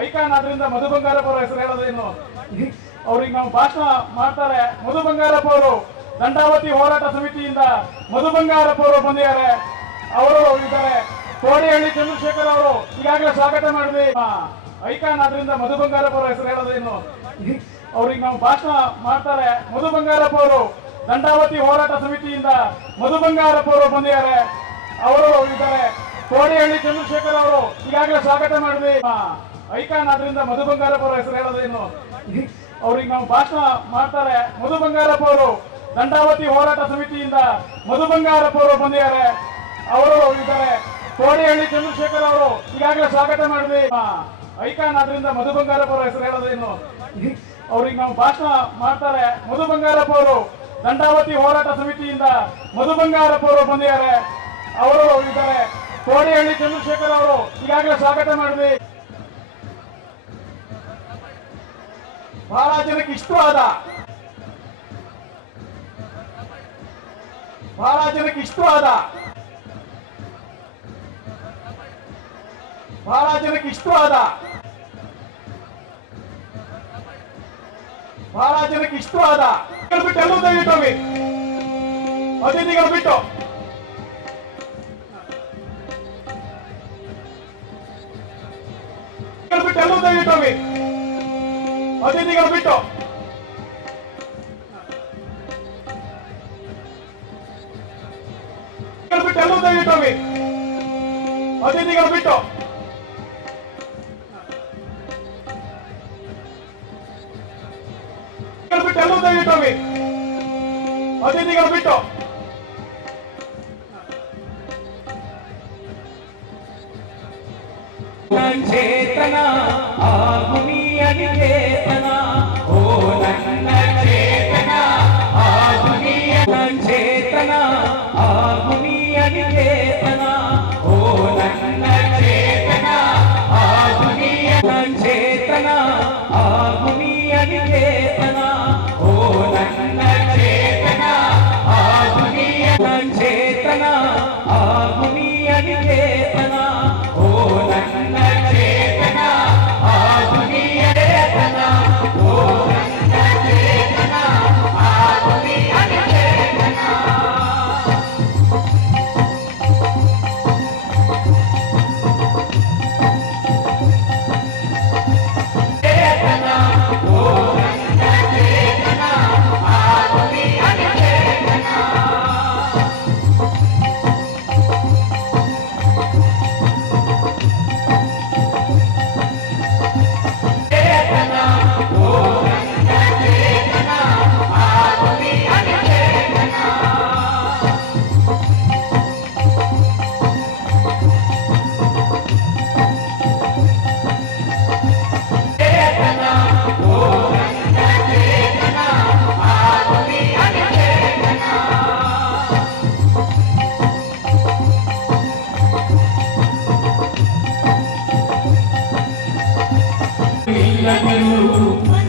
Icon ಆದ್ರಿಂದ ಮಧು ಬಂಗಾರಪ್ಪ ಅವರ ಹೆಸರು ಹೇಳೋದೇನು, ಅವ್ರಿಗೆ ನಾವು ಭಾಷಣ ಮಾಡ್ತಾರೆ. ಮಧು ಬಂಗಾರಪ್ಪ ಅವರು ದಂಡಾವತಿ ಹೋರಾಟ ಸಮಿತಿಯಿಂದ ಮಧು ಬಂಗಾರಪ್ಪ ಅವರು ಬಂದಿದ್ದಾರೆ. ಅವರು ಇದ್ದಾರೆ. ಕೋಡಿಹಳ್ಳಿ ಚಂದ್ರಶೇಖರ್ ಅವರು ಈಗಾಗಲೇ ಸ್ವಾಗತ ಮಾಡಿದ್ವಿ. ಐಕಾನ್ ಆದ್ರಿಂದ ಮಧು ಬಂಗಾರಪ್ಪ ಅವರ ಹೆಸರು ಹೇಳೋದೇನು, ಅವ್ರಿಗೆ ನಾವು ಭಾಷಣ ಮಾಡ್ತಾರೆ. ಮಧು ಬಂಗಾರಪ್ಪ ಅವರು ದಂಡಾವತಿ ಹೋರಾಟ ಸಮಿತಿಯಿಂದ ಮಧು ಬಂಗಾರಪ್ಪ ಅವರು ಬಂದಿದ್ದಾರೆ. ಅವರು ಇದ್ದಾರೆ. ಕೋಡಿಹಳ್ಳಿ ಚಂದ್ರಶೇಖರ್ ಅವರು ಈಗಾಗಲೇ ಸ್ವಾಗತ ಮಾಡಿದ್ವಿ. ಐಕಾನ್ ಆದ್ರಿಂದ ಮಧು ಬಂಗಾರಪ್ಪ ಅವರ ಹೆಸರು ಹೇಳೋದೇನು, ಅವ್ರಿಗೆ ನಾವು ಭಾಷಣ ಮಾಡ್ತಾರೆ. ಮಧು ಬಂಗಾರಪ್ಪ ಅವರು ದಂಡಾವತಿ ಹೋರಾಟ ಸಮಿತಿಯಿಂದ ಮಧು ಬಂಗಾರಪ್ಪ ಅವರು ಬಂದಿದ್ದಾರೆ. ಅವರು ಇದ್ದಾರೆ. ಕೋಡಿಹಳ್ಳಿ ಚಂದ್ರಶೇಖರ್ ಅವರು ಈಗಾಗಲೇ ಸ್ವಾಗತ ಮಾಡಿದ್ವಿ. ಐಕಾನ್ ಆದ್ರಿಂದ ಮಧು ಬಂಗಾರಪ್ಪ ಅವರ ಹೆಸರು ಹೇಳೋದೇನು, ಅವ್ರಿಗೆ ನಾವು ಭಾಷಣ ಮಾಡ್ತಾರೆ. ಮಧು ಬಂಗಾರಪ್ಪ ಅವರು ದಂಡಾವತಿ ಹೋರಾಟ ಸಮಿತಿಯಿಂದ ಮಧು ಬಂಗಾರಪ್ಪ ಅವರು ಬಂದಿದ್ದಾರೆ. ಅವರು ಇದ್ದಾರೆ. ಕೋಡಿಹಳ್ಳಿ ಚಂದ್ರಶೇಖರ್ ಅವರು ಈಗಾಗಲೇ ಸ್ವಾಗತ ಮಾಡಿದ್ವಿ. ಬಹಳ ಜನಕ್ಕೆ ಇಷ್ಟವಾದ ಬಿಟ್ಟು ಎಲ್ಲೂ ದಯವಿಟ್ಟೋಗಿ ಅತಿಥಿಗಳು ಬಿಟ್ಟು ಎಲ್ಲೂ ದಯವಿಟ್ಟೋಗಿ ಅತಿಥಿಗಳು ಬಿಟ್ಟು ಎಲ್ಲೂ ದಯವಿಟ್ಟೋಗಿ ಅತಿಥಿಗಳು ಬಿಟ್ಟು ಎಲ್ಲೂ ದಯವಿಟ್ಟೋಗಿ ಅತಿಥಿಗಳು ಬಿಟ್ಟು ಚೇತನ ಆಗುನಿಯನಿ ಚೇತನ ಓ ನನ್ನ ಚೇತನ ಆಗುನಿಯ ಚೇತನ ಆಗುನಿಯನಿ ಚೇತನ ಓ ನನ್ನ ಚೇತನ ಆಗುನಿಯ ಚೇತನ ಆಗುನಿಯನಿ ಚೇತನ ಓ ನನ್ನ ಚೇತನ ಆಗುನಿಯ ಚೇತನ ಆಗುನಿಯನಿ ಚೇತನ ಓ ನನ್ನ ಚೇತನ ಆಗುನಿಯ ಚೇತನ ಓ ನನ್ನ ಚೇತನ ಆಗುನಿಯ ಚೇತನ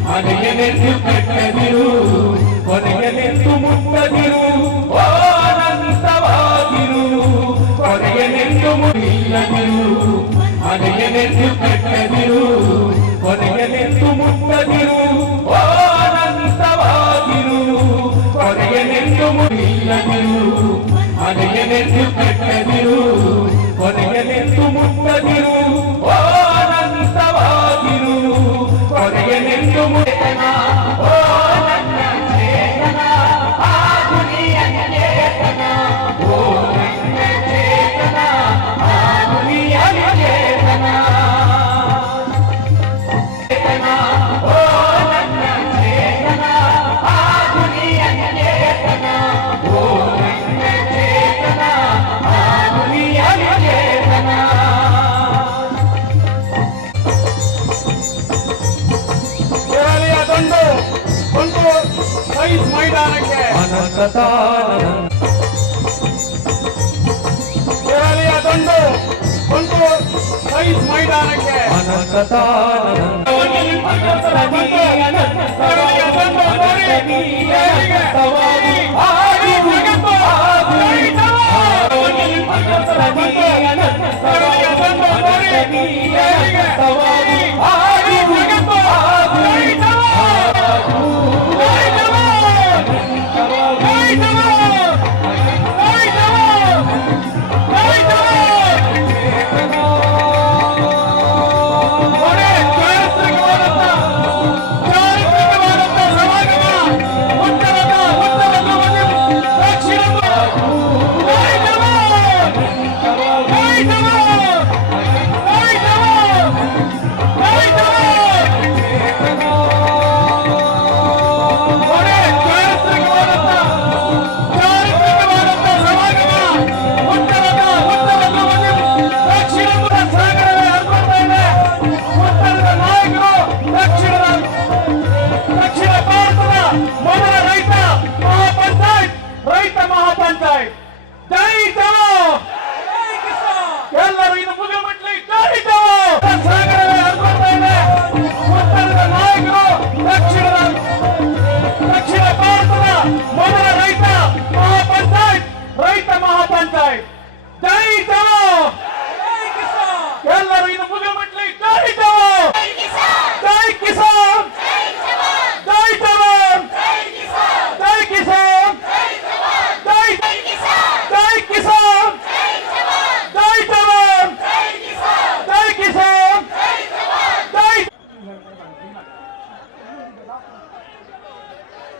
ಮನೆಯನೆಂದು ಕಟ್ಟದಿರು ಕೊನೆಯನೆಂದು ಮುಟ್ಟದಿರು ಓ ಅನಂತವಾಗಿರು ಕೊನೆಯನೆಂದು ಮುಟ್ಟಿಲ್ಲದಿರು ಮನೆಯನೆಂದು ಕಟ್ಟದಿರು ಕೊನೆಯನೆಂದು ಮುಟ್ಟದಿರು ಓ ಅನಂತವಾಗಿರು ಕೊನೆಯನೆಂದು ಮುಟ್ಟಿಲ್ಲದಿರು ಮನೆಯನೆಂದು ಕಟ್ಟದಿರು ಕೊನೆಯನೆಂದು ಮುಟ್ಟದಿರು ಓ ಅನಂತವಾಗಿರು ಕೊನೆಯನೆಂದು ಮುಟ್ಟನ ಓ ನನ್ನ ಚೇತನ ಆಗುನಿಯ ಚೇತನ ಓ ನನ್ನ ಚೇತನ ಆಗುನಿಯ ಚೇತನ ಚೇತನ ಓ ನನ್ನ ಚೇತನ ಆಗುನಿಯ ಚೇತನ ಓ ನನ್ನ ಚೇತನ ಆಗುನಿಯ ಚೇತನ ಒಂದು ಸೈಜ್ ಮೈದಾನಕ್ಕೆ ಅದೊಂದು ಒಂದು ಸೈಜ್ ಮೈದಾನಕ್ಕೆ ಸವಾರಿ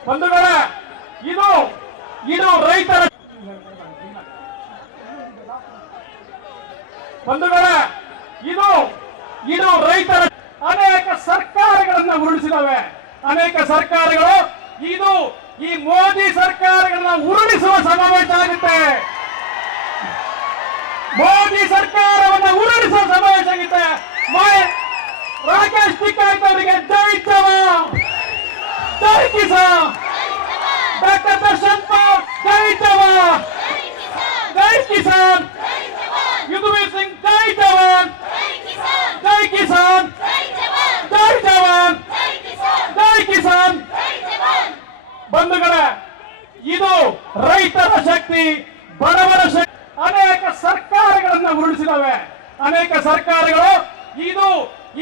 ಬಂಧುಗಳೇ, ಇದು ಇದು ರೈತರ ಬಂಧುಗಳೇ, ಇದು ಇದು ರೈತರ ಅನೇಕ ಸರ್ಕಾರಗಳನ್ನ ಉರುಳಿಸಿದವೆ. ಅನೇಕ ಸರ್ಕಾರಗಳು ಇದು ಈ ಮೋದಿ ಸರ್ಕಾರಗಳನ್ನ ಉರುಳಿಸುವ ಸಮಾವೇಶ ಆಗುತ್ತೆ. ಮೋದಿ ಸರ್ಕಾರವನ್ನ ಉರುಳಿಸುವ ಸಮಾವೇಶ ಆಗುತ್ತೆ. ರಾಕೇಶ್ ಟಿಕಾಯ್ತ್ ಅವರಿಗೆ ಜೈ ಜವಾನ್, ಜೈ ಕಿಸಾನ್. ಡಾಕ್ಟರ್ ದರ್ಶನ್ ಪಾಲ್ ಜೈ ಜವಾನ್, ಜೈ ಕಿಸಾನ್. ಯುಧವೀರ್ ಸಿಂಗ್ ಜೈ ಜವಾನ್, ಜೈ ಕಿಸಾನ್, ಜೈ ಜವಾನ್, ಜೈ ಕಿಸಾನ್. ಬಂಧುಗಳೇ, ಇದು ರೈತರ ಶಕ್ತಿ, ಬಡವರ ಶಕ್ತಿ. ಅನೇಕ ಸರ್ಕಾರಗಳನ್ನ ಉರುಳಿಸಿದವೆ. ಅನೇಕ ಸರ್ಕಾರಗಳು ಇದು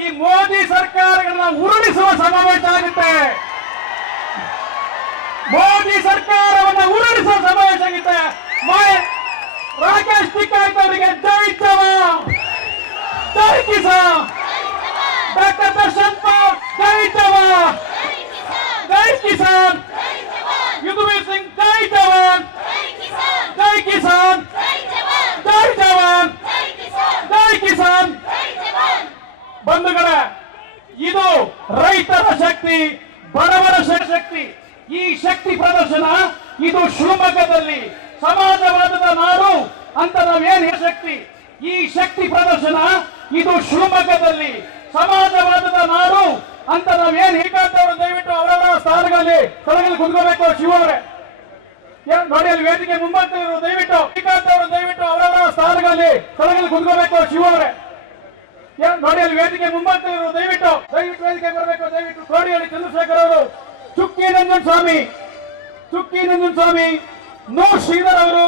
ಈ ಮೋದಿ ಸರ್ಕಾರಗಳನ್ನ ಉರುಳಿಸುವ ಸಮಾವೇಶ ಆಗುತ್ತೆ. ಮೋದಿ ಸರ್ಕಾರವನ್ನ ಉರುಳಿಸುವ ಸಮಾವೇಶ ಆಗುತ್ತೆ. ರಾಕೇಶ್ ಟಿಕಾಯ್ತ್ ಅವರಿಗೆ ಜೈ ಜವಾನ್, ಜೈ ಕಿಸಾನ್. ಡಾಕ್ಟರ್ ದರ್ಶನ್ ಪಾಲ್ ಜೈ ಜವಾನ್, ಜೈ ಕಿಸಾನ್. ಯುಧವೀರ್ ಸಿಂಗ್ ಜೈ ಜವಾನ್, ಜೈ ಕಿಸಾನ್, ಜೈ ಜವಾನ್, ಜೈ ಕಿಸಾನ್. ಬಂಧುಗಳೇ, ಇದು ರೈತರ ಶಕ್ತಿ, ಬಡವರ ಶಕ್ತಿ. ಈ ಶಕ್ತಿ ಪ್ರದರ್ಶನ ಇದು ಶಿವಮೊಗ್ಗದಲ್ಲಿ ಸಮಾಜವಾದದ ನಾಡು ಅಂತ ನಾವೇನ್ ಶಕ್ತಿ. ಈ ಶಕ್ತಿ ಪ್ರದರ್ಶನ ಇದು ಶಿವಮೊಗ್ಗದಲ್ಲಿ ಸಮಾಜವಾದದ ನಾಡು ಅಂತ ನಾವೇನ್ ಹೇಗಾದವರು ದಯವಿಟ್ಟು ಅವರವರ ಸ್ಥಾನಗಳಲ್ಲಿ ಸ್ಥಳಗಳಲ್ಲಿ ಕುತ್ಕೋಬೇಕು. ಶಿವ ಅವರೇ ನೋಡಿ, ಅಲ್ಲಿ ವೇದಿಕೆ ಮುಂಭಾಗದವರು ದಯವಿಟ್ಟು ಹೇಗಾದವರು ದಯವಿಟ್ಟು ಅವರವರ ಸ್ಥಾನಗಳಲ್ಲಿ ಸ್ಥಳಗಳಲ್ಲಿ ಕುತ್ಕೋಬೇಕು. ಶಿವ ಅವರೇ ನೋಡಿ, ಅಲ್ಲಿ ವೇದಿಕೆ ಮುಂಭಾಗದವರು ದಯವಿಟ್ಟು ದಯವಿಟ್ಟು ವೇದಿಕೆ ಬರಬೇಕು. ದಯವಿಟ್ಟು ಕೋಡಿಹಳ್ಳಿ ಚಂದ್ರಶೇಖರ್ ಅವರು, ಚುಕ್ಕಿ ನಂಜನ್ ಸ್ವಾಮಿ, ಚುಕ್ಕಿ ನಂಜನ್ ಸ್ವಾಮಿ, ನೋ ಶ್ರೀಧರ್ ಅವರು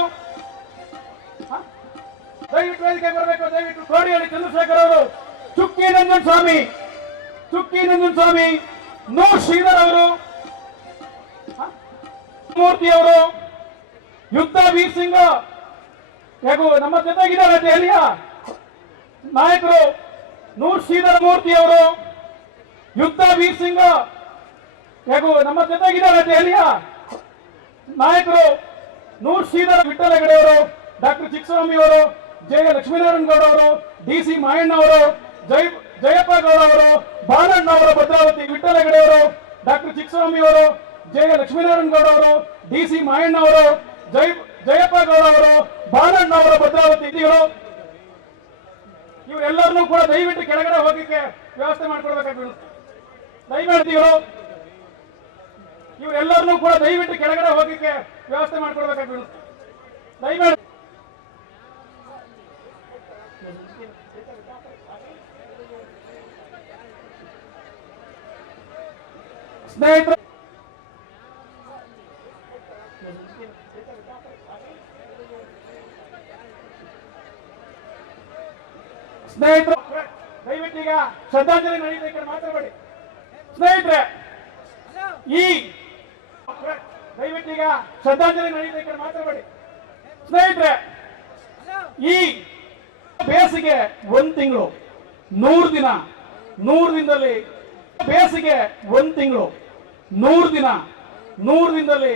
ದಯವಿಟ್ಟು ವೇದಿಕೆ ಬರಬೇಕು. ದಯವಿಟ್ಟು ಕೋಡಿಹಳ್ಳಿ ಚಂದ್ರಶೇಖರ್ ಅವರು, ಚುಕ್ಕಿ ನಂಜನ್ ಸ್ವಾಮಿ, ಚುಕ್ಕಿ ನಂಜನ್ ಸ್ವಾಮಿ, ನೋ ಶ್ರೀಧರ್ ಅವರು, ಮೂರ್ತಿ ಅವರು, ಯುದ್ಧ ವೀರ್ ಸಿಂಗ್ ಹೇಗೂ ನಮ್ಮ ಜೊತೆಗಿದ್ದಾರೆ ದೆಹಲಿಯ ನಾಯಕರು, ನೂರ್ ಶ್ರೀಧರ ಮೂರ್ತಿ ಅವರು, ಯುದ್ಧ ವೀರ್ ಸಿಂಗ್ ಹೇಗೂ ನಮ್ಮ ಜೊತೆಗಿದ್ದಾರೆ ದೆಹಲಿಯ ನಾಯಕರು, ನೂರ್ ಶ್ರೀಧರ ವಿಠಲ ಹೆಗಡೆ ಅವರು, ಡಾಕ್ಟರ್ ಚಿಕ್ಕಸ್ವಾಮಿ ಅವರು, ಜೆ ಲಕ್ಷ್ಮೀನಾರಾಯಣ ಗೌಡ ಅವರು, ಡಿ.ಸಿ. ಮಾಯಣ್ಣ ಅವರು, ಜಯಪ್ಪ ಗೌಡ ಅವರು, ಬಾಲಣ್ಣ ಅವರು, ಭದ್ರಾವತಿ ವಿಠಲ ಹೆಗಡೆ ಅವರು, ಡಾಕ್ಟರ್ ಚಿಕ್ಕಸ್ವಾಮಿ ಅವರು, ಜೆ ಲಕ್ಷ್ಮೀನಾರಾಯಣ ಗೌಡ ಅವರು, ಡಿ.ಸಿ. ಮಾಯಣ್ಣ ಅವರು, ಜಯಪ್ಪ ಗೌಡ ಅವರು, ಬಾಲಣ್ಣ ಅವರು, ಭದ್ರಾವತಿ ಇವರೆಲ್ಲರನ್ನೂ ಕೂಡ ದಯವಿಟ್ಟು ಕೆಳಗಡೆ ಹೋಗಲಿಕ್ಕೆ ವ್ಯವಸ್ಥೆ ಮಾಡ್ಕೊಡ್ಬೇಕಾಗಿ ದಯಮಾಡ್ತೀವರು. ಇವರೆಲ್ಲರನ್ನೂ ಕೂಡ ದಯವಿಟ್ಟು ಕೆಳಗಡೆ ಹೋಗಲಿಕ್ಕೆ ವ್ಯವಸ್ಥೆ ಮಾಡ್ಕೊಡ್ಬೇಕಾಗಿ ದಯಮಾಡಿ. ಸ್ನೇಹಿತರೆ, ಸ್ನೇಹಿತರು ದಯವಿಟ್ಟು ಈಗ ಶ್ರದ್ಧಾಂಜಲಿ ನಡೆಯುತ್ತೆ, ಈ ಕಡೆ ಮಾತಾಡಬೇಡಿ. ಸ್ನೇಹಿತರೆ, ಈ ದಯವಿಟ್ಟು ಈಗ ಶ್ರದ್ಧಾಂಜಲಿ ನಡೆಯುತ್ತೆ, ಈ ಕಡೆ ಮಾತಾಡಬೇಡಿ. ಸ್ನೇಹಿತರೆ, ಈ ಬೇಸಿಗೆ 1 ತಿಂಗಳು 100 ದಿನ 100 ದಿನದಲ್ಲಿ ಬೇಸಿಗೆ 1 ತಿಂಗಳು 100 ದಿನ 100 ದಿನದಲ್ಲಿ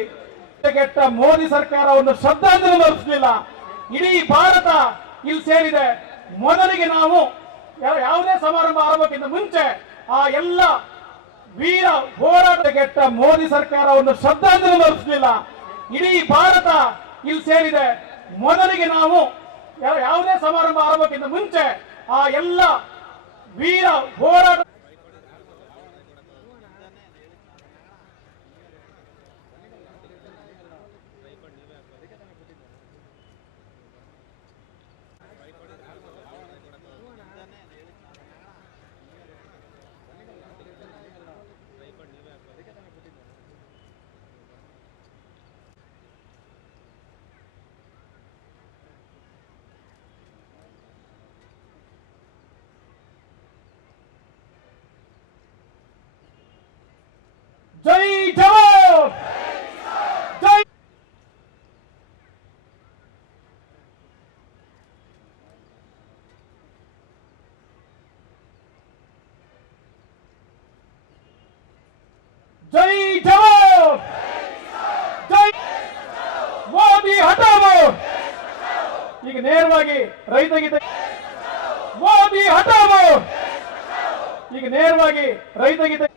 ಕೆಟ್ಟ ಮೋದಿ ಸರ್ಕಾರ ಒಂದು ಶ್ರದ್ಧಾಂಜಲಿ ಅರ್ಪಿಸಲಿಲ್ಲ. ಇಡೀ ಭಾರತ ಇಲ್ಲಿ ಸೇರಿದೆ. ಮೊದಲಿಗೆ ನಾವು ಯಾವುದೇ ಸಮಾರಂಭ ಆರಂಭಕ್ಕಿಂತ ಮುಂಚೆ ಆ ಎಲ್ಲ ವೀರ ಹೋರಾಟ ಕೆಟ್ಟ ಮೋದಿ ಸರ್ಕಾರ ಒಂದು ಶ್ರದ್ಧಾಂಜಲಿ ಅರ್ಪಿಸಲಿಲ್ಲ. ಇಡೀ ಭಾರತ ಇಲ್ಲಿ ಸೇರಿದೆ. ಮೊದಲಿಗೆ ನಾವು ಯಾವುದೇ ಸಮಾರಂಭ ಆರಂಭಕ್ಕಿಂತ ಮುಂಚೆ ಆ ಎಲ್ಲ ವೀರ ಹೋರಾಟ ಜೈ ಜವಾನ್, ಜೈ ಜೈ ಜವಾನ್. ಈಗ ನೇರವಾಗಿ ರೈತ ಗೀತೆ ಮೋದಿ ಹಠಾವೋ, ಈಗ ನೇರವಾಗಿ ರೈತ ಗೀತೆ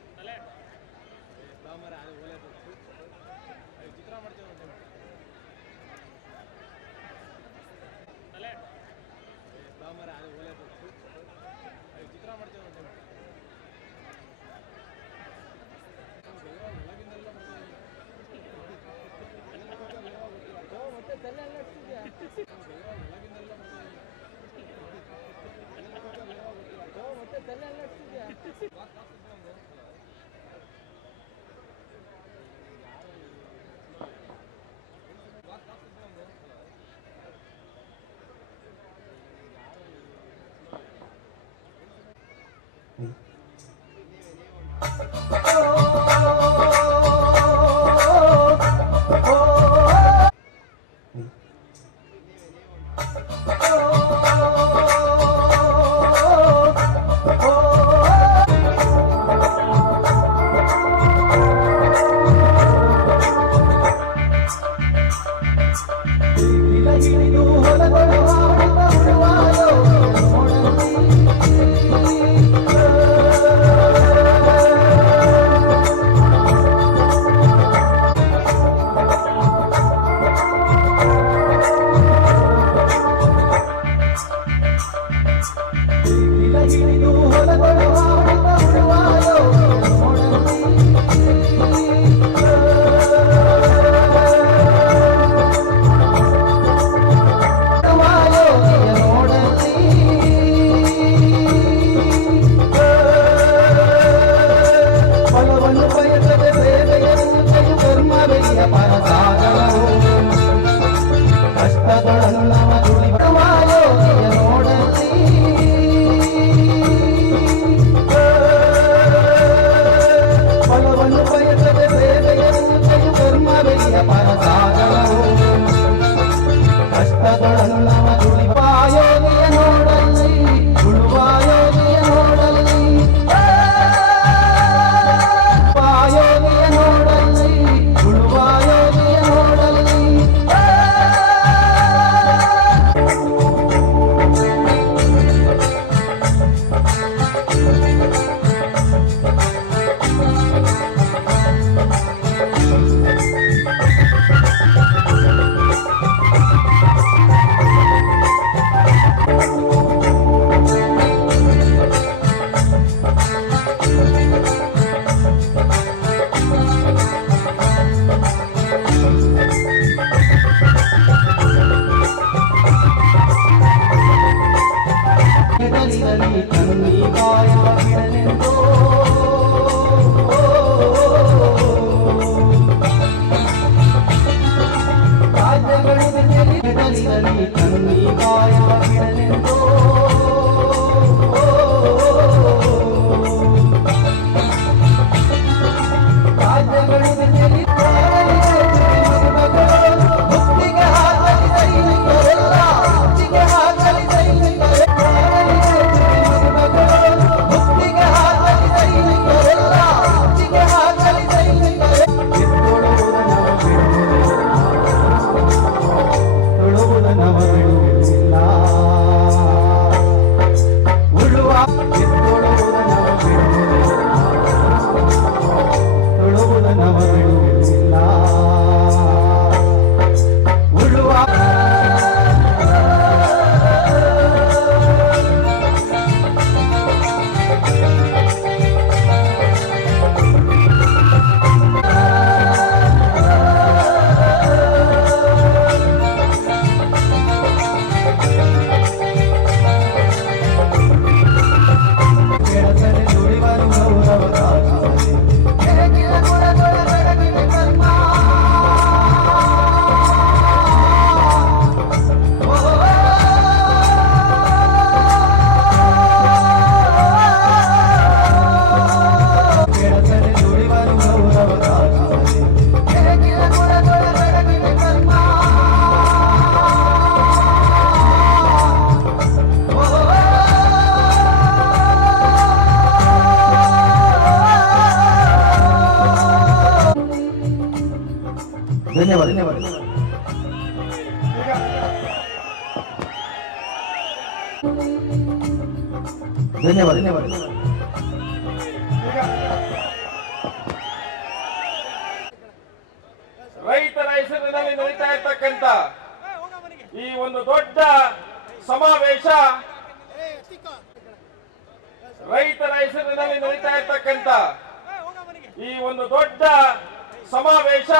ಧನ್ಯವಾದ. ಧನ್ಯವಾದ. ರೈತರ ಹೆಸರಿನಲ್ಲಿ ನಡೀತಾ ಇರ್ತಕ್ಕಂಥ ಈ ಒಂದು ದೊಡ್ಡ ಸಮಾವೇಶ, ರೈತರ ಹೆಸರಿನಲ್ಲಿ ನಡೀತಾ ಇರ್ತಕ್ಕಂಥ ಈ ಒಂದು ದೊಡ್ಡ ಸಮಾವೇಶ,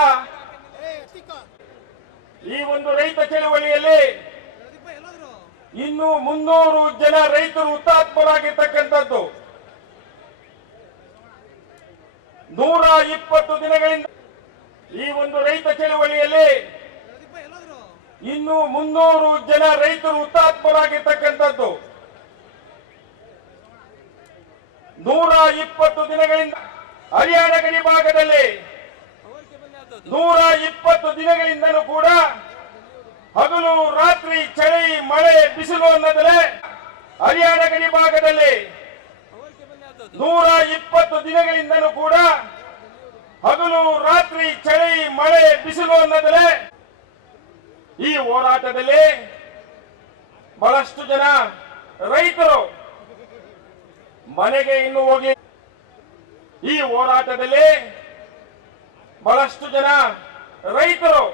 ಈ ಒಂದು ರೈತ ಚಳವಳಿಯಲ್ಲಿ ಇನ್ನು 300 ಜನ ರೈತರು ಹುತಾತ್ಮರಾಗಿರ್ತಕ್ಕಂಥದ್ದು. 120 ದಿನಗಳಿಂದ ಈ ಒಂದು ರೈತ ಚಳವಳಿಯಲ್ಲಿ ಇನ್ನು 300 ಜನ ರೈತರು ಹುತಾತ್ಮರಾಗಿರ್ತಕ್ಕಂಥದ್ದು. 120 ದಿನಗಳಿಂದ ಹರಿಯಾಣ ಗಡಿ ಭಾಗದಲ್ಲಿ 120 ದಿನಗಳಿಂದಲೂ ಕೂಡ ಹಗಲು ರಾತ್ರಿ ಚಳಿ ಮಳೆ ಬಿಸಿಲು ಅನ್ನೋದಲ್ಲೇ ಹರಿಯಾಣ ಗಡಿ ಭಾಗದಲ್ಲಿ 120 ದಿನಗಳಿಂದಲೂ ಕೂಡ ಹಗಲು ರಾತ್ರಿ ಚಳಿ ಮಳೆ ಬಿಸಿಲು ಅನ್ನೋದಲ್ಲೇ ಈ ಹೋರಾಟದಲ್ಲಿ ಬಹಳಷ್ಟು ಜನ ರೈತರು ಮನೆಗೆ ಇನ್ನೂ ಹೋಗಿ, ಈ ಹೋರಾಟದಲ್ಲಿ ಬಹಳಷ್ಟು ಜನ ರೈತರು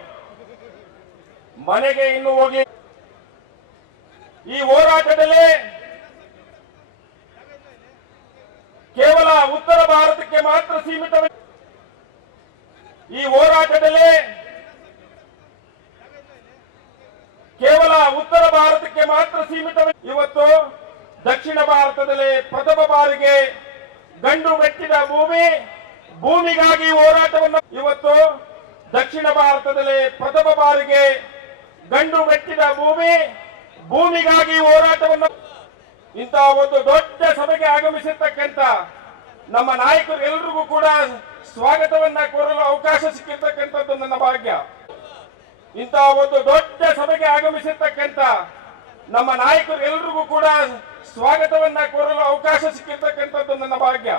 ಮನೆಗೆ ಇನ್ನೂ ಹೋಗಿ, ಈ ಹೋರಾಟದಲ್ಲಿ ಕೇವಲ ಉತ್ತರ ಭಾರತಕ್ಕೆ ಮಾತ್ರ ಸೀಮಿತವಿಲ್ಲ. ಈ ಹೋರಾಟದಲ್ಲಿ ಕೇವಲ ಉತ್ತರ ಭಾರತಕ್ಕೆ ಮಾತ್ರ ಸೀಮಿತವಿಲ್ಲ. ಇವತ್ತು ದಕ್ಷಿಣ ಭಾರತದಲ್ಲಿ ಪ್ರಥಮ ಬಾರಿಗೆ ಗಂಡು ಮೆಟ್ಟಿದ ಭೂಮಿಗಾಗಿ ಹೋರಾಟವನ್ನು, ಇವತ್ತು ದಕ್ಷಿಣ ಭಾರತದಲ್ಲಿ ಪ್ರಥಮ ಬಾರಿಗೆ ಗಂಡು ಮೆಟ್ಟಿದ ಭೂಮಿಗಾಗಿ ಹೋರಾಟವನ್ನು, ಇಂತಹ ಒಂದು ದೊಡ್ಡ ಸಭೆಗೆ ಆಗಮಿಸಿರ್ತಕ್ಕಂಥ ನಮ್ಮ ನಾಯಕರು ಎಲ್ರಿಗೂ ಕೂಡ ಸ್ವಾಗತವನ್ನ ಕೋರಲು ಅವಕಾಶ ಸಿಕ್ಕಿರ್ತಕ್ಕಂಥದ್ದು ನನ್ನ ಭಾಗ್ಯ. ಇಂತಹ ಒಂದು ದೊಡ್ಡ ಸಭೆಗೆ ಆಗಮಿಸಿರ್ತಕ್ಕಂಥ ನಮ್ಮ ನಾಯಕರು ಎಲ್ರಿಗೂ ಕೂಡ ಸ್ವಾಗತವನ್ನ ಕೋರಲು ಅವಕಾಶ ಸಿಕ್ಕಿರ್ತಕ್ಕಂಥದ್ದು ನನ್ನ ಭಾಗ್ಯ.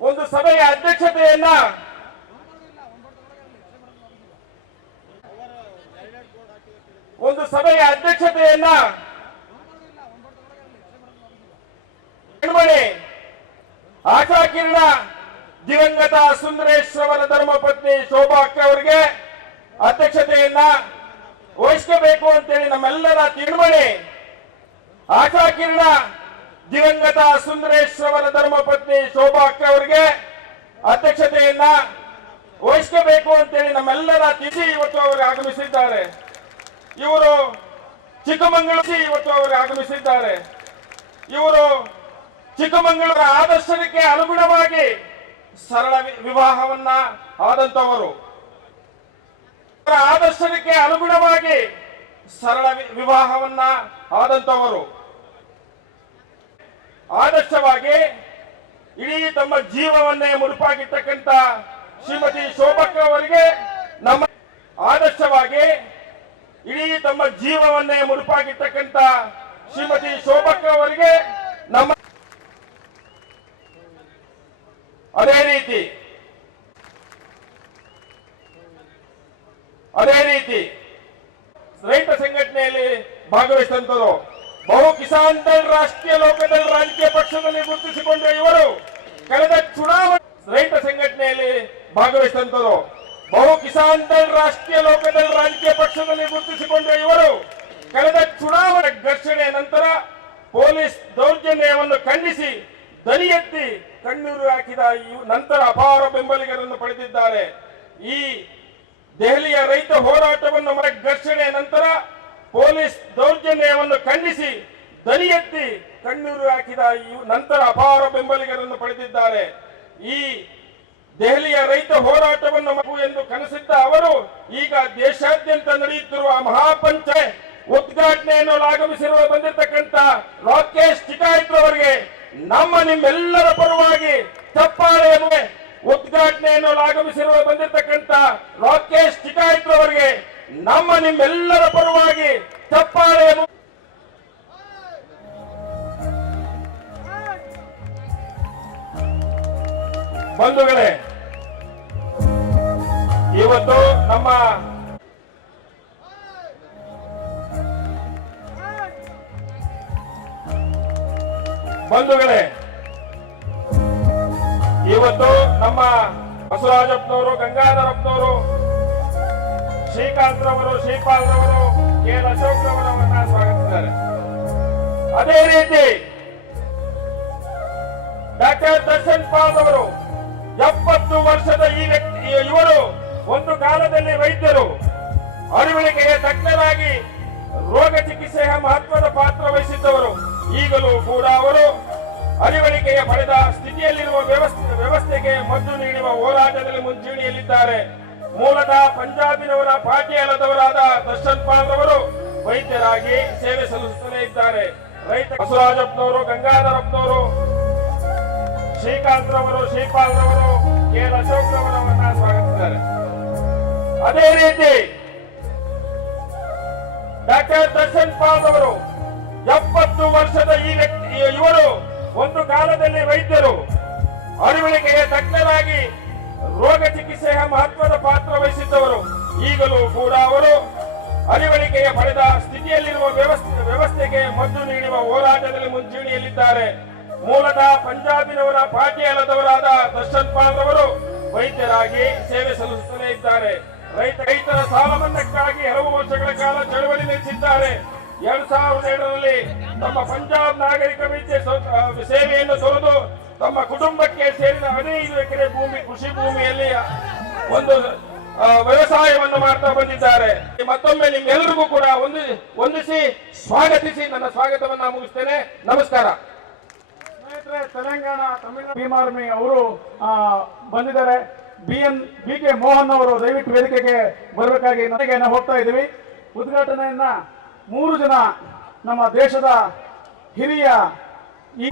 ಒಂದು ಸಭೆಯ ಅಧ್ಯಕ್ಷತೆಯನ್ನ ಹೆಣ್ಮಣಿ ಆಶಾ ಕಿರಣ ದಿವಂಗತ ಸುಂದರೇಶ್ ಅವರ ಧರ್ಮಪತ್ನಿ ಶೋಭಾ ಅಕ್ಕ ಅವರಿಗೆ ಅಧ್ಯಕ್ಷತೆಯನ್ನ ವಹಿಸಬೇಕು ಅಂತೇಳಿ ನಮ್ಮೆಲ್ಲರ ಹೆಣ್ಮಣಿ ಆಶಾ ಕಿರಣ ದಿವಂಗತ ಸುಂದರೇಶ್ ಅವರ ಧರ್ಮಪತ್ನಿ ಶೋಭಾ ಅಕ್ಕ ಅವರಿಗೆ ಅಧ್ಯಕ್ಷತೆಯನ್ನ ವಹಿಸಬೇಕು ಅಂತೇಳಿ ನಮ್ಮೆಲ್ಲರ ತಿಥಿ ಇವತ್ತು ಅವರು ಆಗಮಿಸಿದ್ದಾರೆ. ಇವರು ಚಿಕ್ಕಮಗಳೂರು ಇವತ್ತು ಅವರು ಆಗಮಿಸಿದ್ದಾರೆ. ಇವರು ಚಿಕ್ಕಮಗಳೂರ ಆದರ್ಶಕ್ಕೆ ಅನುಗುಣವಾಗಿ ಸರಳ ವಿವಾಹವನ್ನ ಆದಂತವರು, ಆದರ್ಶಕ್ಕೆ ಅನುಗುಣವಾಗಿ ಸರಳ ವಿವಾಹವನ್ನ ಆದಂತವರು, ಆದರ್ಶವಾಗಿ ಇಡೀ ತಮ್ಮ ಜೀವವನ್ನೇ ಮುಡುಪಾಗಿರ್ತಕ್ಕಂಥ ಶ್ರೀಮತಿ ಶೋಭಕ್ಕ ಅವರಿಗೆ ನಮ್ಮ ಆದರ್ಶವಾಗಿ ಇಡೀ ತಮ್ಮ ಜೀವವನ್ನೇ ಮುಡುಪಾಗಿರ್ತಕ್ಕಂಥ ಶ್ರೀಮತಿ ಶೋಭಕ್ಕ ಅವರಿಗೆ ನಮ್ಮ ಅದೇ ರೀತಿ ರೈತ ಸಂಘಟನೆಯಲ್ಲಿ ಭಾಗವಹಿಸಿದಂತರು ಬಹು ಕಿಸಾನ್ ದಳ ರಾಷ್ಟ್ರೀಯ ಲೋಕದಳ ರಾಜಕೀಯ ಪಕ್ಷದಲ್ಲಿ ಗುರುತಿಸಿಕೊಂಡ ಇವರು ಕಳೆದ ಚುನಾವಣೆ ರೈತ ಸಂಘಟನೆಯಲ್ಲಿ ಭಾಗವಹಿಸಿದಂತರು ಬಹು ಕಿಸಾನ್ ದಳ ರಾಷ್ಟ್ರೀಯ ಲೋಕದಳ ರಾಜಕೀಯ ಪಕ್ಷದಲ್ಲಿ ಗುರುತಿಸಿಕೊಂಡ ಇವರು ಕಳೆದ ಚುನಾವಣೆ ಘರ್ಷಣೆ ನಂತರ ಪೊಲೀಸ್ ದೌರ್ಜನ್ಯವನ್ನು ಖಂಡಿಸಿ ಧ್ವನಿ ಎತ್ತಿ ಕಣ್ಣೀರು ಹಾಕಿದ ನಂತರ ಅಪಾರ ಬೆಂಬಲಿಗರನ್ನು ಪಡೆದಿದ್ದಾರೆ. ಈ ದೆಹಲಿಯ ರೈತ ಹೋರಾಟವನ್ನು ಘರ್ಷಣೆ ನಂತರ ಪೊಲೀಸ್ ದೌರ್ಜನ್ಯವನ್ನು ಖಂಡಿಸಿ ಧ್ವನಿ ಎತ್ತಿ ಕಣ್ಣೀರು ಹಾಕಿದ ನಂತರ ಅಪಾರ ಬೆಂಬಲಿಗರನ್ನು ಪಡೆದಿದ್ದಾರೆ. ಈ ದೆಹಲಿಯ ರೈತ ಹೋರಾಟವನ್ನು ಎಂದು ಕನಸಿದ್ದ ಅವರು ಈಗ ದೇಶಾದ್ಯಂತ ನಡೆಯುತ್ತಿರುವ ಮಹಾಪಂಚಾಯತ್ ಉದ್ಘಾಟನೆಯನ್ನು ಆಗಮಿಸಿರುವ ಬಂದಿರತಕ್ಕಂಥ ರಾಕೇಶ್ ಟಿಕಾಯತ್ ಅವರಿಗೆ ನಿಮ್ಮೆಲ್ಲರ ಪರವಾಗಿ ಚಪ್ಪಾಳೆ ಉದ್ಘಾಟನೆಯನ್ನು ಆಗಮಿಸಿರುವ ಬಂದಿರತಕ್ಕಂಥ ರಾಕೇಶ್ ಟಿಕಾಯತ್ ಅವರಿಗೆ ನಿಮ್ಮೆಲ್ಲರ ಪರವಾಗಿ ಚಪ್ಪಾಳೆ. ಬಂಧುಗಳೇ, ಇವತ್ತು ನಮ್ಮ ಬಂಧುಗಳೇ, ಇವತ್ತು ನಮ್ಮ ಬಸವರಾಜಪ್ಪನವರು, ಗಂಗಾಧರಪ್ಪನವರು, ಶ್ರೀಕಾಂತ್ರವರು, ಶ್ರೀಪಾಲ್ರವರು, ಕೆ ಎಲ್ ಅಶೋಕ್ರವರನ್ನ ಸ್ವಾಗತಿಸಿದ್ದಾರೆ. ಅದೇ ರೀತಿ ಡಾಕ್ಟರ್ ದರ್ಶನ್ ಪಾಲ್ ಅವರು 70 ವರ್ಷದ ಈ ವ್ಯಕ್ತಿ, ಇವರು ಒಂದು ಕಾಲದಲ್ಲಿ ವೈದ್ಯರು, ಅರಿವಳಿಕೆಗೆ ತಜ್ಞರಾಗಿ ರೋಗ ಚಿಕಿತ್ಸೆಯ ಮಹತ್ವದ ಪಾತ್ರ ವಹಿಸಿದ್ದವರು. ಈಗಲೂ ಕೂಡ ಅವರು ಅರಿವಳಿಕೆಯ ಪಡೆದ ಸ್ಥಿತಿಯಲ್ಲಿರುವ ವ್ಯವಸ್ಥೆಗೆ ಮದ್ದು ನೀಡುವ ಹೋರಾಟದಲ್ಲಿ ಮುಂಚೂಣಿಯಲ್ಲಿದ್ದಾರೆ. ಮೂಲತಃ ಪಂಜಾಬಿನವರ ಪಾಟಿಯಾಲದವರಾದ ದರ್ಶನ್ ಪಾಲ್ ಅವರು ವೈದ್ಯರಾಗಿ ಸೇವೆ ಸಲ್ಲಿಸುತ್ತಲೇ ಇದ್ದಾರೆ. ರೈತ ಬಸವರಾಜಪ್ಪನವರು, ಗಂಗಾಧರಪ್ಪನವರು, ಶ್ರೀಕಾಂತ್ರವರು, ಶ್ರೀಪಾಲ್ರವರು, ಕೆ ಎಲ್ ಅಶೋಕ್ರವರನ್ನ ಸ್ವಾಗತಿಸಿದ್ದಾರೆ. ಅದೇ ರೀತಿ ಡಾಕ್ಟರ್ ದರ್ಶನ್ ಪಾಲ್ ಅವರು 70 ವರ್ಷದ ಈ ವ್ಯಕ್ತಿ, ಇವರು ಒಂದು ಕಾಲದಲ್ಲಿ ವೈದ್ಯರು, ಅರಿವಳಿಕೆಗೆ ತಜ್ಞರಾಗಿ ರೋಗ ಚಿಕಿತ್ಸೆಯ ಮಹತ್ವದ ಪಾತ್ರ ವಹಿಸಿದ್ದವರು. ಈಗಲೂ ಕೂಡ ಅವರು ಅರಿವಳಿಕೆಯ ಪಡೆದ ಸ್ಥಿತಿಯಲ್ಲಿರುವ ವ್ಯವಸ್ಥೆಗೆ ಮದ್ದು ನೀಡುವ ಹೋರಾಟದಲ್ಲಿ ಮುಂಚೂಣಿಯಲ್ಲಿದ್ದಾರೆ. ಮೂಲತಃ ಪಂಜಾಬಿನವರ ಪಾಟಿಯಾಲದವರಾದ ದರ್ಶನ್ ಪಾಲ್ ಅವರು ವೈದ್ಯರಾಗಿ ಸೇವೆ ಸಲ್ಲಿಸುತ್ತಲೇ ಇದ್ದಾರೆ. ರೈತರ ಸಾಲ ಮನ್ನಾಕ್ಕಾಗಿ ಹಲವು ವರ್ಷಗಳ ಕಾಲ ಚಳವಳಿ ನಡೆಸಿದ್ದಾರೆ. 2007ರಲ್ಲಿ ತಮ್ಮ ಪಂಜಾಬ್ ನಾಗರಿಕ ವೈದ್ಯ ಸೇವೆಯನ್ನು ತೊರೆದು ತಮ್ಮ ಕುಟುಂಬಕ್ಕೆ ಸೇರಿದ 15 ಎಕರೆ ಭೂಮಿ, ಕೃಷಿ ಭೂಮಿಯಲ್ಲಿ ಒಂದು ವ್ಯವಸಾಯವನ್ನು ಮಾಡ್ತಾ ಬಂದಿದ್ದಾರೆ. ಮತ್ತೊಮ್ಮೆ ನಿಮ್ಮೆಲ್ಲರಿಗೂ ಕೂಡ ವಂದಿಸಿ ಸ್ವಾಗತಿಸಿ ನನ್ನ ಸ್ವಾಗತವನ್ನ ಮುಗಿಸ್ತೇನೆ. ನಮಸ್ಕಾರ. ಸ್ನೇಹಿತರೆ, ತೆಲಂಗಾಣ, ತಮಿಳುನಾಡು ಭೀಮಾರ್ಮಿ ಅವರು ಬಂದಿದ್ದಾರೆ. ಬಿ ಕೆ ಮೋಹನ್ ಅವರು ದಯವಿಟ್ಟು ವೇದಿಕೆಗೆ ಬರಬೇಕಾಗಿ ನನಗೆ ನಾವು ಹೋಗ್ತಾ ಇದ್ದೀವಿ. ಉದ್ಘಾಟನೆಯನ್ನ 3 ಜನ ನಮ್ಮ ದೇಶದ ಹಿರಿಯ ಈ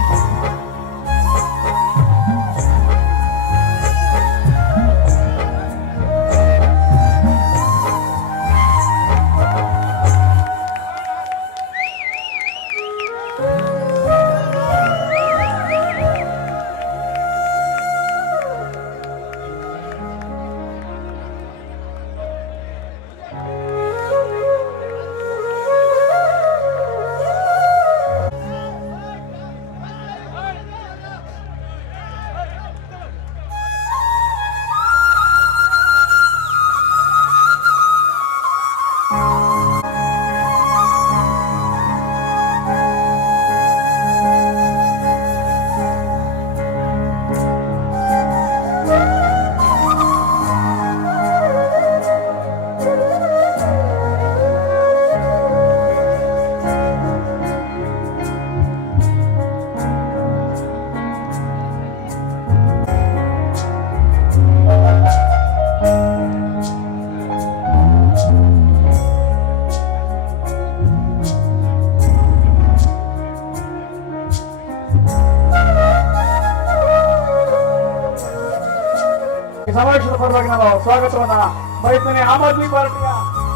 ಸಮಾವೇಶದ ಪರವಾಗಿ ನಾನು ಸ್ವಾಗತವನ್ನ ಬಯಸ್ತೇನೆ. ಆಮ್ ಆದ್ಮಿ ಪಾರ್ಟಿಯ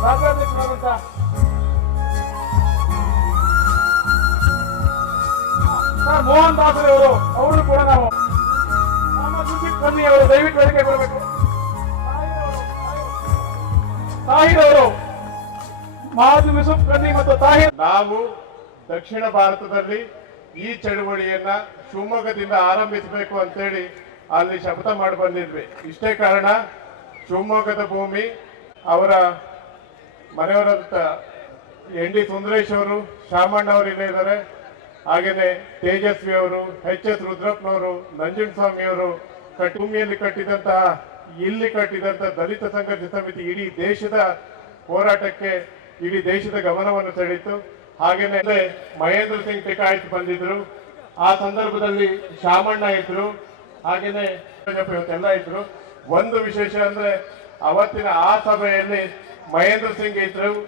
ರಾಜ್ಯಾಧ್ಯಕ್ಷರಾದಂತ ಮೋಹನ್ ದಾಸರಿ ಅವರು ಕೂಡ ನಾವು ಕನ್ನಿ ಅವರು ದಯವಿಟ್ಟು ವೇದಿಕೆ ಬರಬೇಕು. ತಾಹಿರ್ ಅವರು, ಮಹಮ್ಮದ್ ಯೂಸುಫ್ ಕನ್ನಿ ಮತ್ತು ತಾಹಿರ್. ನಾವು ದಕ್ಷಿಣ ಭಾರತದಲ್ಲಿ ಈ ಚಳುವಳಿಯನ್ನ ಶಿವಮೊಗ್ಗದಿಂದ ಆರಂಭಿಸಬೇಕು ಅಂತೇಳಿ ಅಲ್ಲಿ ಶಪಥ ಮಾಡಿ ಬಂದಿದ್ವಿ. ಇಷ್ಟೇ ಕಾರಣ, ಶಿವಮೊಗ್ಗದ ಭೂಮಿ ಅವರ ಮನೆಯವರಂತ ಎನ್ ಡಿ ಸುಂದರೇಶ್ ಅವರು, ಶಾಮಣ್ಣ ಅವರು ಇಲ್ಲೇ ಇದ್ದಾರೆ. ಹಾಗೇನೆ ತೇಜಸ್ವಿ ಅವರು, ಎಚ್ ರುದ್ರಪ್ಪನವರು, ನಂಜುಂಡಸ್ವಾಮಿ ಅವರು ಭೂಮಿಯಲ್ಲಿ ಕಟ್ಟಿದಂತಹ, ಇಲ್ಲಿ ಕಟ್ಟಿದಂತಹ ದಲಿತ ಸಂಘರ್ಷ ಸಮಿತಿ ಇಡೀ ದೇಶದ ಹೋರಾಟಕ್ಕೆ, ಇಡೀ ದೇಶದ ಗಮನವನ್ನು ಸೆಳೀತು. ಹಾಗೇನೆ ಮಹೇಂದ್ರ ಸಿಂಗ್ ಟಿಕಾಯಿತ್ ಬಂದಿದ್ರು. ಆ ಸಂದರ್ಭದಲ್ಲಿ ಶಾಮಣ್ಣ ಇದ್ರು, ಹಾಗೇನೆ ಇವತ್ತೆಲ್ಲ ಇದ್ರು. ಒಂದು ವಿಶೇಷ ಅಂದ್ರೆ ಅವತ್ತಿನ ಆ ಸಭೆಯಲ್ಲಿ ಮಹೇಂದ್ರ ಸಿಂಗ್ ಇದ್ರು.